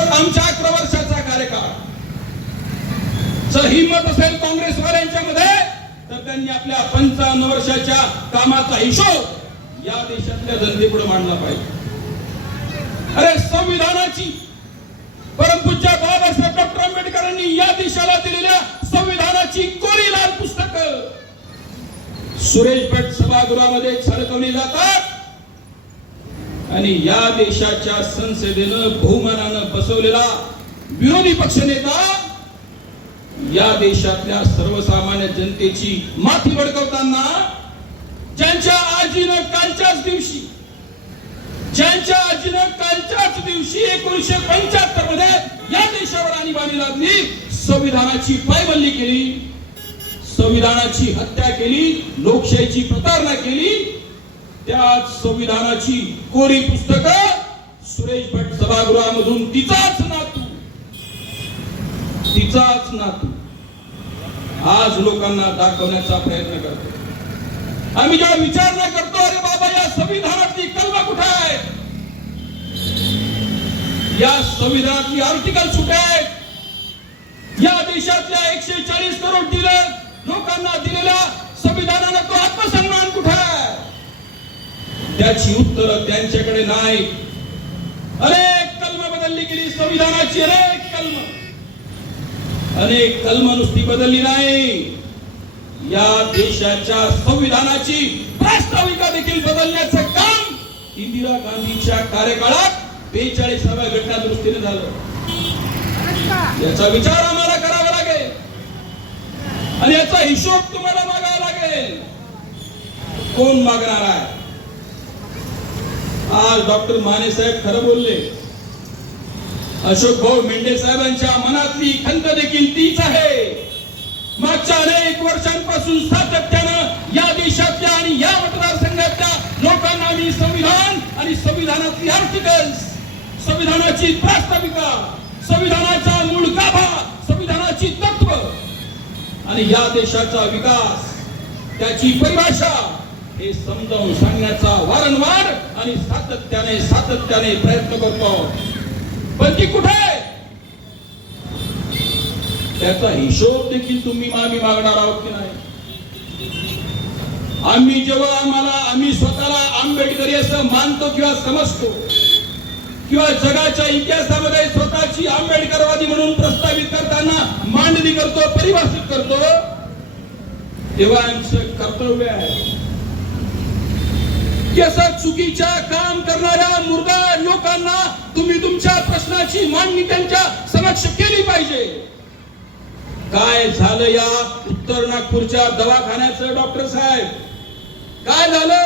आमच्या अकरा वर्षाचा कार्यकाळ. जर हिंमत असेल काँग्रेसवाल्यांच्या मध्ये तर त्यांनी आपल्या पंचावन्न वर्षाच्या कामाचा हिशोब या देशातल्या जनतेपुढे मांडला पाहिजे. अरे संविधानाची परमपूज्य बाबासाहेब डॉक्टर आंबेडकरांनी या देशाला दिलेल्या संविधानाची कोरी लाल पुस्तक सुरेश भट सभागृहामध्ये सरकवली जातात. आणि या देशाच्या संसदेनं बहुमानानं बसवलेला विरोधी पक्षनेता या देशातल्या सर्वसामान्य जनतेची माथी बडकवताना ज्यांच्या आजीनं कालच्याच दिवशी ज्यांच्या आजीनं कालच्याच दिवशी एकोणीशे पंच्याहत्तरमध्ये या देशावर आणीबाणी लागली संविधानाची पायबल्ली केली संविधानाची हत्या केली लोकशाहीची प्रतारणा केली त्याच संविधानाची कोरी पुस्तक सुरेश भट सभागृहामधून तिचाच नातू. तिचाच नातू. आज लोकांना दाखवण्याचा प्रयत्न करतो आम्ही जेव्हा विचारणा करतो अरे बाबा या संविधानातली कलम कुठे आहे? या संविधानातली आर्टिकल कुठे आहेत या देशातल्या एकशे चाळीस करोड दिले लोकांना दिलेल्या संविधानानं तो आत्मसन्मान त्याची उत्तर त्यांच्याकडे नाही अनेक कलम बदलली गेली संविधानाची अनेक कलम. अनेक कलम नुसती बदलली नाही. या देशाच्या संविधानाची प्रास्ताविका देखील बदलण्याचं काम इंदिरा गांधीच्या कार्यकाळात बेचाळीसाव्या घटना दुरुस्तीने झालं. याचा विचार आम्हाला करावा लागेल. आणि याचा हिशोब तुम्हाला मागावा लागेल. कोण मागणार आहे? आज डॉक्टर माने साहेब खरं बोलले. अशोक भाऊ मेंढे साहेबांच्या मनातली खंत देखील तीच आहे. मागच्या अनेक वर्षांपासून सातत्यानं या देशातल्या आणि या मतदारसंघातल्या लोकांना मी संविधान आणि संविधानातली आर्टिकल्स संविधानाची प्रास्ताविका संविधानाचा मूळ गाभा संविधानाची तत्व आणि या देशाचा विकास त्याची परिभाषा हे समजावून सांगण्याचा वारंवार आणि सातत्याने सातत्याने प्रयत्न करतो. पण ती कुठे? आहे? त्याचा हिशोब देखील तुम्ही आम्ही मागणार आहोत की नाही? आम्ही जेव्हा आम्हाला आम्ही स्वतःला आंबेडकरी असं मानतो किंवा समजतो किंवा जगाच्या इतिहासामध्ये स्वतःची आंबेडकरवादी म्हणून प्रस्तावित करताना मांडणी करतो परिभाषित करतो तेव्हा आमचं कर्तव्य आहे. की चुकीच्या काम करणाऱ्या मुर्दा लोकांना तुम्ही तुमच्या प्रश्नाची मांडणी त्यांच्या समक्ष केली पाहिजे. काय झालं या उत्तर नागपूरच्या दवाखान्याचं डॉक्टर साहेब? काय झालं?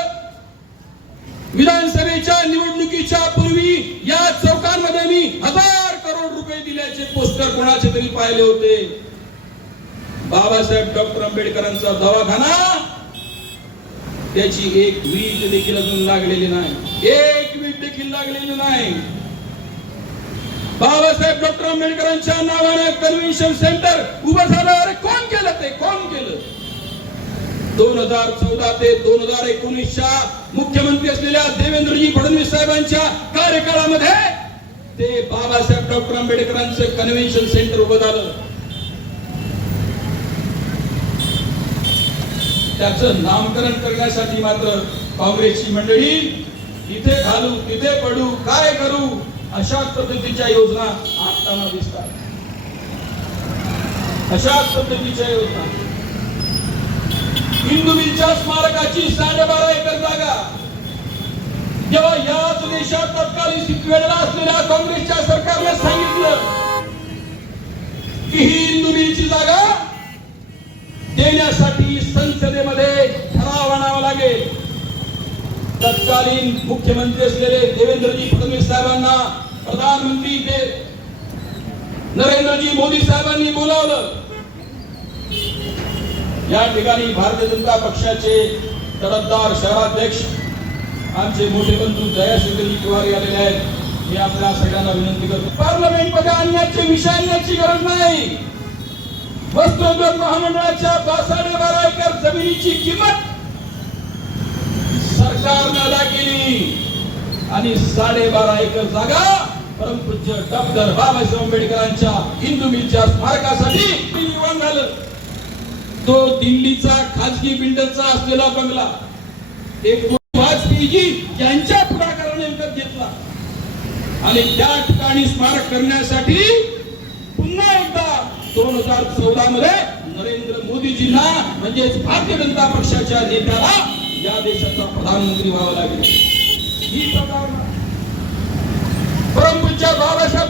विधानसभेच्या निवडणुकीच्या पूर्वी या चौकांमध्ये मी हजार करोड रुपये दिल्याचे पोस्टर कोणाचे तरी पाहिले होते. बाबासाहेब डॉक्टर आंबेडकरांचा दवाखाना त्याची एक वीट देखील अजून लागलेली नाही. एक वीट देखील लागलेली नाही. बाबासाहेब डॉक्टर आंबेडकरांच्या नावाने कन्व्हेन्शन सेंटर उभं झालं. अरे कोण केलं ते? कोण केलं? दोन हजार चौदा ते दोन हजार एकोणीसच्या मुख्यमंत्री असलेल्या देवेंद्रजी फडणवीस साहेबांच्या कार्यकाळामध्ये ते बाबासाहेब डॉक्टर आंबेडकरांचं कन्व्हेन्शन सेंटर उभं झालं. त्याचं नामकरण करण्यासाठी मात्र काँग्रेसची मंडळी इथे घालू तिथे पडू काय करू अशा पद्धतीच्या योजना आखताना दिसतात. अशाच पद्धतीच्या योजना. हिंदुवीरच्या स्मारकाची साडेबारा एकर जागा. जेव्हा याच देशात तत्कालीन सिक्वेडला असलेल्या काँग्रेसच्या सरकारने सांगितलं की ही हिंदुवीरची जागा देण्यासाठी संसद तत्कालीन मुख्यमंत्री असलेले देवेंद्रजी फडणवीस साहेबांना प्रधानमंत्री ते नरेंद्रजी मोदी साहेबांनी बोलावलं. या ठिकाणी भारतीय जनता पक्षाचे तडफदार शहराध्यक्ष आमचे मोठे बंधू जयाशंकरजी तिवारी आलेले आहेत. मी आपल्या सगळ्यांना विनंती करतो पार्लमेंटमध्ये आणण्याचे विषय आणण्याची गरज नाही. वस्त्रोद्योग महामंडळाच्या बा- साडेबारा एकर जमिनीची किंमत सरकार अदा केली. आणि साडेबारा एकर जागा परमपूज्य डॉक्टर बाबासाहेब आंबेडकरांच्या हिंदू मिलच्या स्मारकासाठी निर्माण झालं. तो दिल्लीचा खाजगी बिल्डरचा असलेला बंगला. एक वाजपेयीजी यांच्या पुढाकाराने विकत घेतला. आणि त्या ठिकाणी स्मारक करण्यासाठी पुन्हा एकदा दोन हजार चौदा मध्ये नरेंद्र मोदीजींना म्हणजेच भारतीय जनता पक्षाच्या नेत्याला या देशाचा प्रधानमंत्री व्हावा लागेल. ही प्रधान परमपूज्य बाबासाहेब